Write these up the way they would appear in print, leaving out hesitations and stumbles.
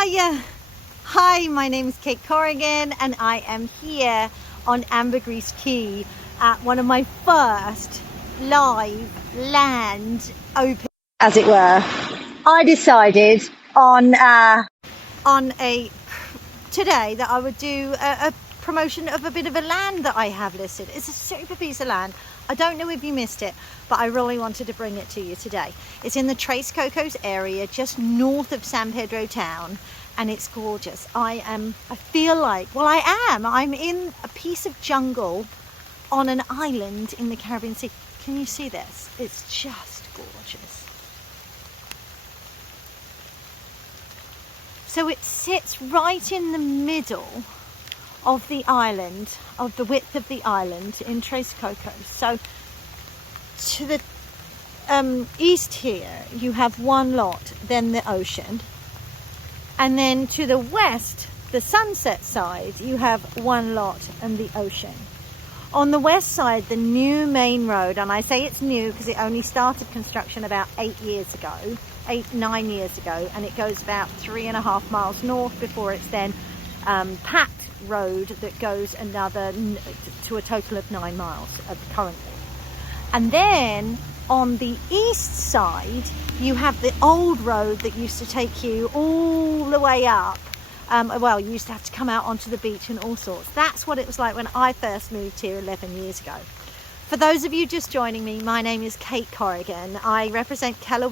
Hiya! Hi, my name is Kate Corrigan and I am here on Ambergris Caye at one of my first live land open, as it were. I decided on today that I would do a promotion of a bit of a land that I have listed. It's a super piece of land. I don't know if you missed it, but I really wanted to bring it to you today. It's in the Tres Cocos area, just north of San Pedro town, and it's gorgeous. I'm in a piece of jungle on an island in the Caribbean Sea. Can you see this? It's just gorgeous. So it sits right in the middle of the island, of the width of the island in Tres Cocos. So to the east here you have one lot, then the ocean, and then to the west, the sunset side, you have one lot and the ocean. On the west side, the new main road, and I say it's new because it only started construction about 9 years ago, and it goes about 3.5 miles north before it's then packed road that goes another to a total of 9 miles currently. And then on the east side you have the old road that used to take you all the way up. You used to have to come out onto the beach and all sorts. That's what it was like when I first moved here 11 years ago. For those of you just joining me, my name is Kate Corrigan. I represent Keller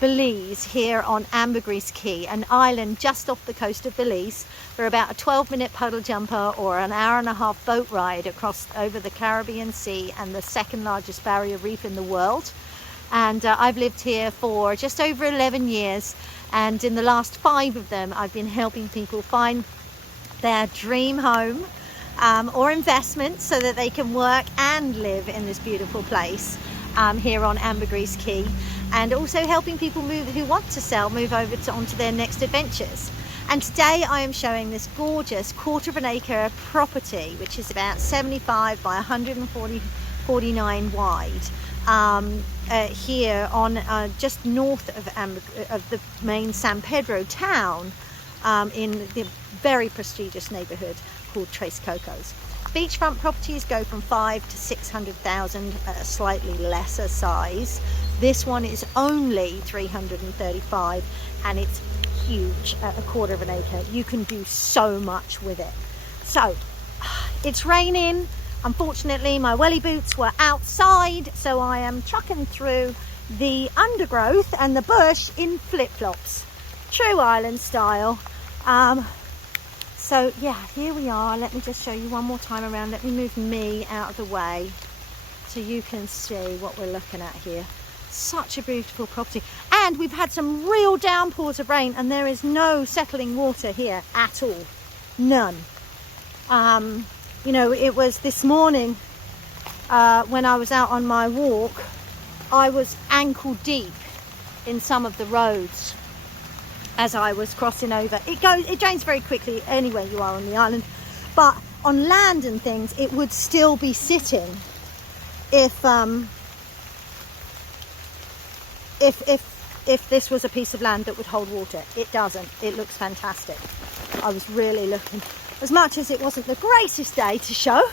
Belize here on Ambergris Caye, an island just off the coast of Belize. We're about a 12-minute puddle jumper or an 1.5-hour boat ride across over the Caribbean Sea and the second largest barrier reef in the world. And I've lived here for just over 11 years, and in the last 5 of them I've been helping people find their dream home or investment so that they can work and live in this beautiful place here on Ambergris Caye, and also helping people who want to sell move over onto their next adventures. And today I am showing this gorgeous 1/4 acre property, which is about 75 by 149 wide, here on just north of the main San Pedro town, in the very prestigious neighbourhood called Tres Cocos. Beachfront properties go from 5 to 600,000, a slightly lesser size. This one is only 335 and it's huge at 1/4 acre. You can do so much with it. So it's raining. Unfortunately, my welly boots were outside, so I am trucking through the undergrowth and the bush in flip-flops, true island style. So yeah, here we are. Let me just show you one more time around. Let me move me out of the way so you can see what we're looking at here. Such a beautiful property, and we've had some real downpours of rain and there is no settling water here at all, none. You know, it was this morning when I was out on my walk, I was ankle deep in some of the roads as I was crossing over. It drains very quickly anywhere you are on the island, but on land and things it would still be sitting if this was a piece of land that would hold water. It doesn't. It looks fantastic. I was really looking. As much as it wasn't the greatest day to show,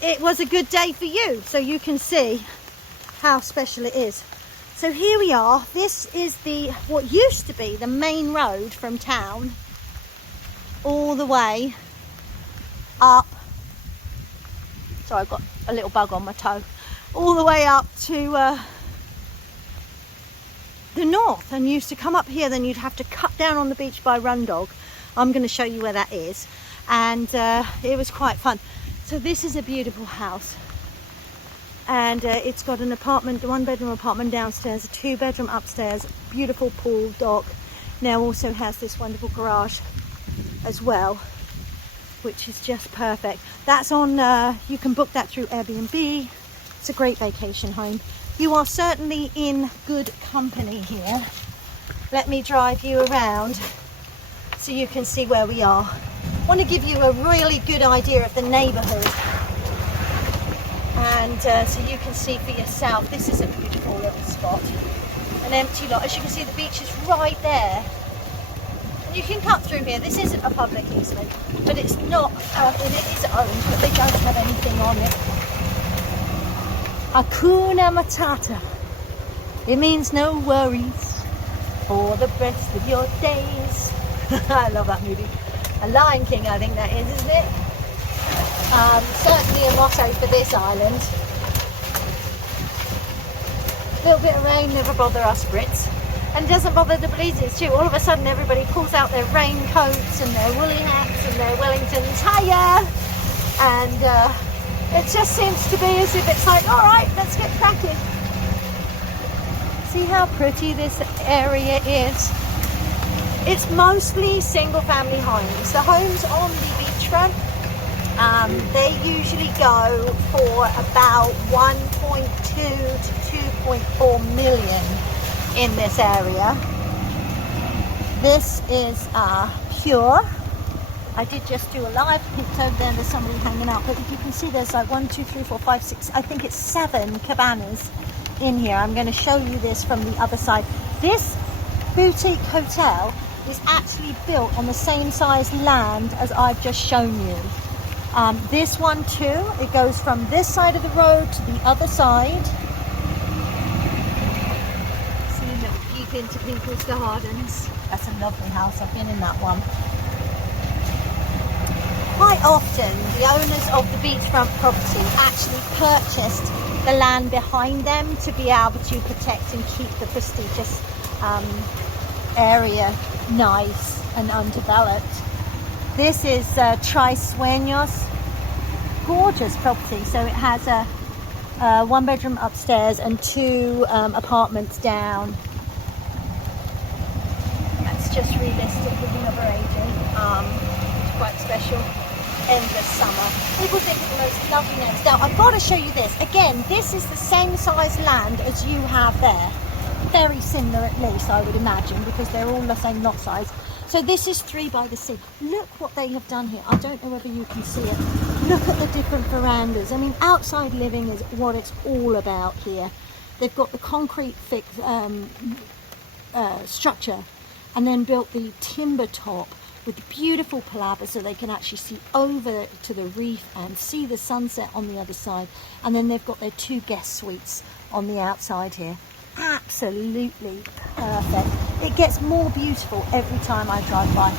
it was a good day for you, so you can see how special it is. So here we are. This is what used to be the main road from town all the way up. Sorry, I've got a little bug on my toe. All the way up to the north, and used to come up here, then you'd have to cut down on the beach by Rundog. I'm going to show you where that is, and it was quite fun. So this is a beautiful house, and it's got an apartment, 1-bedroom apartment downstairs, a 2-bedroom upstairs, beautiful pool, dock. Now also has this wonderful garage as well, which is just perfect. That's on, you can book that through Airbnb. It's a great vacation home. You are certainly in good company here. Let me drive you around so you can see where we are. I want to give you a really good idea of the neighbourhood, and so you can see for yourself. This is a beautiful little spot, an empty lot. As you can see, the beach is right there. And you can cut through here. This isn't a public easement, but it's not, it is owned, but they don't have anything on it. Hakuna Matata. It means no worries for the rest of your days. I love that movie. A Lion King, I think that is, isn't it? Certainly a motto for this island. A little bit of rain, never bother us Brits. And doesn't bother the Belizeans too. All of a sudden everybody pulls out their raincoats and their woolly hats and their Wellingtons. Hiya! And it just seems to be as if it's like, all right, let's get cracking. See how pretty this area is? It's mostly single family homes. The homes on the beachfront, they usually go for about 1.2 to 2.4 million in this area. This is pure. I did just do a live peeked over there. There's somebody hanging out, but you can see there's like 1, 2, 3, 4, 5, 6. I think it's 7 cabanas in here. I'm going to show you this from the other side. This boutique hotel is actually built on the same size land as I've just shown you. This one too, it goes from this side of the road to the other side. See a little peek into people's gardens. That's a lovely house. I've been in that one. Quite often, the owners of the beachfront property actually purchased the land behind them to be able to protect and keep the prestigious area nice and undeveloped. This is Tres Cocos. Gorgeous property. So it has a 1-bedroom upstairs and 2 apartments down. That's just relisted with another agent. It's quite special. Endless summer. People think of the most lovely names. Now I've got to show you this. Again, this is the same size land as you have there. Very similar at least, I would imagine, because they're all the same lot size. So this is 3 by the sea. Look what they have done here. I don't know whether you can see it. Look at the different verandas. I mean, outside living is what it's all about here. They've got the concrete fixed structure and then built the timber top with the beautiful palabra so they can actually see over to the reef and see the sunset on the other side. And then they've got their 2 guest suites on the outside here. Absolutely perfect. It gets more beautiful every time I drive by.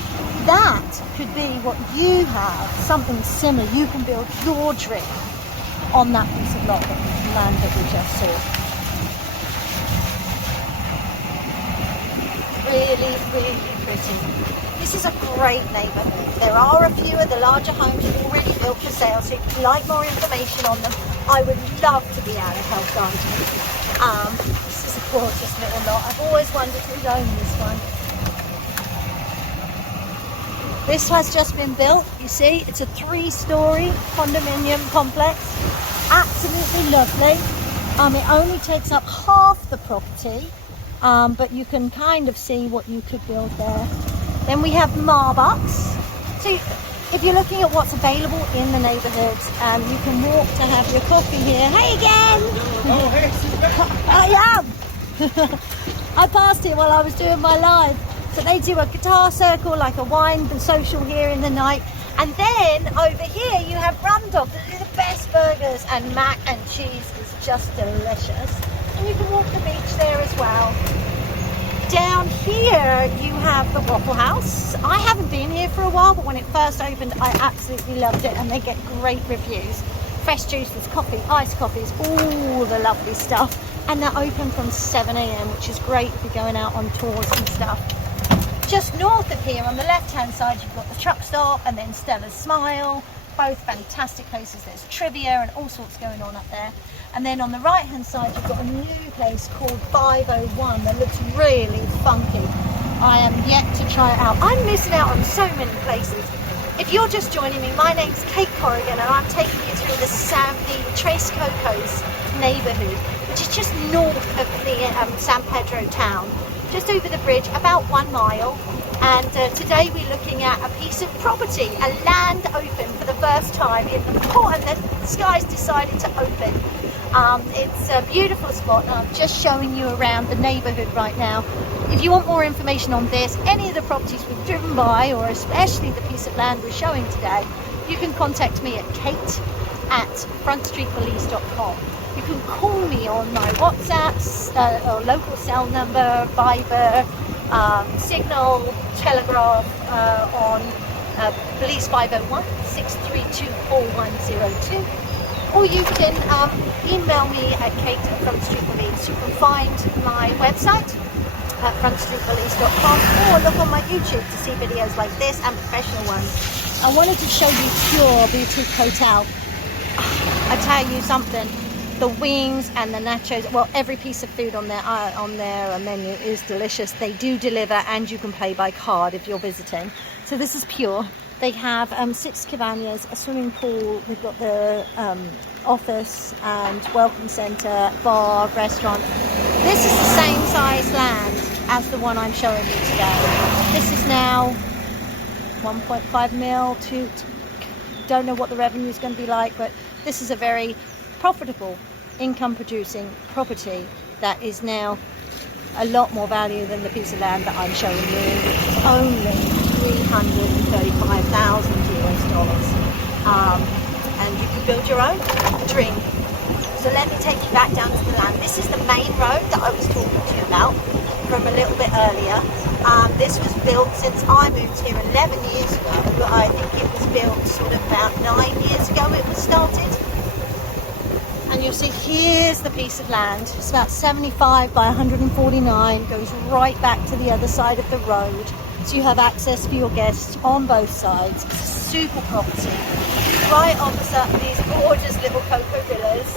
That could be what you have, something similar. You can build your dream on that piece of land that we just saw. Really, really pretty. This is a great neighbourhood. There are a few of the larger homes already built for sale, so if you'd like more information on them, I would love to be able to help guide you. This is a gorgeous little lot. I've always wondered who'd own this one. This has just been built, you see. It's a 3-story condominium complex. Absolutely lovely. It only takes up half the property, but you can kind of see what you could build there. Then we have marvellous. So if you're looking at what's available in the neighbourhoods, you can walk to have your coffee here. Hey again! Oh, hey, I am! I passed it while I was doing my live. So they do a guitar circle, like a wine and social here in the night. And then over here you have Rundle. They do the best burgers, and mac and cheese is just delicious. And you can walk the beach there as well. Down here you have the Waffle House. I haven't been here for a while, but when it first opened I absolutely loved it, and they get great reviews. Fresh juices, coffee, iced coffees, all the lovely stuff. And they're open from 7 a.m, which is great if you're going out on tours and stuff. Just north of here on the left hand side you've got the truck stop and then Stella's Smile. Both fantastic places. There's trivia and all sorts going on up there. And then on the right hand side you've got a new place called 501 that looks really funky. I am yet to try it out. I'm missing out on so many places. If you're just joining me, my name's Kate Corrigan and I'm taking you through the Tres Cocos neighbourhood, which is just north of the San Pedro town, just over the bridge, about 1 mile. And today we're looking at a piece of property, a land open for the first time in the port, and the skies decided to open. It's a beautiful spot, and I'm just showing you around the neighbourhood right now. If you want more information on this, any of the properties we've driven by, or especially the piece of land we're showing today, you can contact me at kate@frontstreetbelize.com. You can call me on my WhatsApp or local cell number, Viber, Signal, Telegraph on Belize 501 632 4102. Or you can email me at kate@frontstreetbelize. You can find my website at frontstreetbelize.com, or look on my YouTube to see videos like this and professional ones. I wanted to show you Pure Boutique Hotel. I tell you something, the wings and the nachos, well, every piece of food on their menu is delicious. They do deliver, and you can pay by card if you're visiting. So this is Pure. They have 6 cabanas, a swimming pool. They've got the office and welcome centre, bar, restaurant. This is the same size land as the one I'm showing you today. This is now 1.5 mil. Don't know what the revenue is going to be like, but this is a very profitable, income-producing property that is now a lot more value than the piece of land that I'm showing you, which is only $335,000 US. And you can build your own dream. So let me take you back down to the land. This is the main road that I was talking to you about from a little bit earlier. This was built since I moved here 11 years ago. I think it was built sort of about 9 years ago it was started. And you'll see here's the piece of land. It's about 75 by 149, goes right back to the other side of the road. So you have access for your guests on both sides. It's a super property. Right opposite these gorgeous little Coco villas.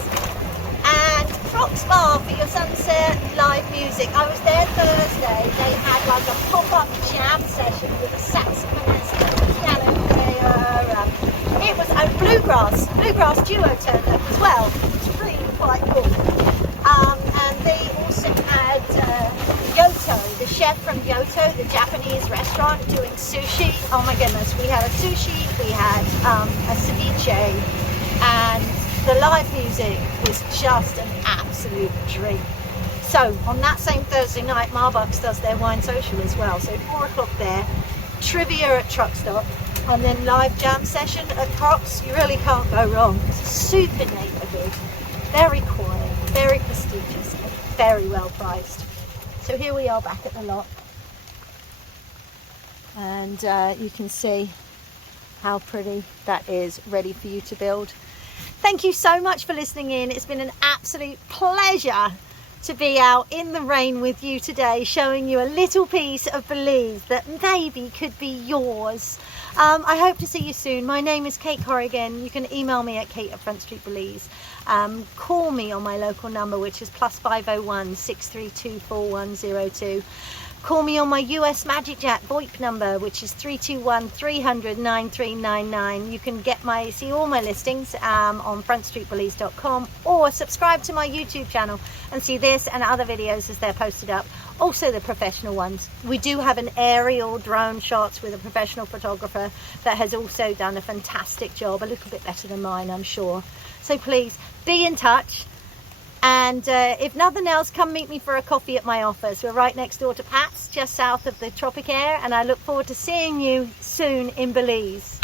And Crocs Bar for your sunset live music. I was there Thursday. They had like a pop-up jam session with a saxophonist and a piano player. It was a bluegrass duo turned up as well. It's really quite cool. And they also had Yoto, the chef from Yoto, the Japanese restaurant, doing sushi. Oh my goodness, we had a sushi, we had a ceviche, and the live music was just an absolute dream. So on that same Thursday night, Marvellous does their wine social as well. So 4 o'clock there, trivia at Truck Stop, and then live jam session at Crocs. You really can't go wrong. It's a super neighbourhood, very quiet, very prestigious, and very well priced. So here we are back at the lot, and you can see how pretty that is, ready for you to build. Thank you so much for listening in. It's been an absolute pleasure to be out in the rain with you today, showing you a little piece of Belize that maybe could be yours. I hope to see you soon. My name is Kate Corrigan. You can email me at kate@frontstreetbelize. Call me on my local number, which is +501 632 4102. Call me on my US Magic Jack VoIP number, which is 321 300 9399. You can see all my listings on frontstreetbelize.com, or subscribe to my YouTube channel and see this and other videos as they're posted up. Also the professional ones. We do have an aerial drone shots with a professional photographer that has also done a fantastic job, a little bit better than mine, I'm sure. So please be in touch. And if nothing else, come meet me for a coffee at my office. We're right next door to Pat's, just south of the Tropic Air, and I look forward to seeing you soon in Belize.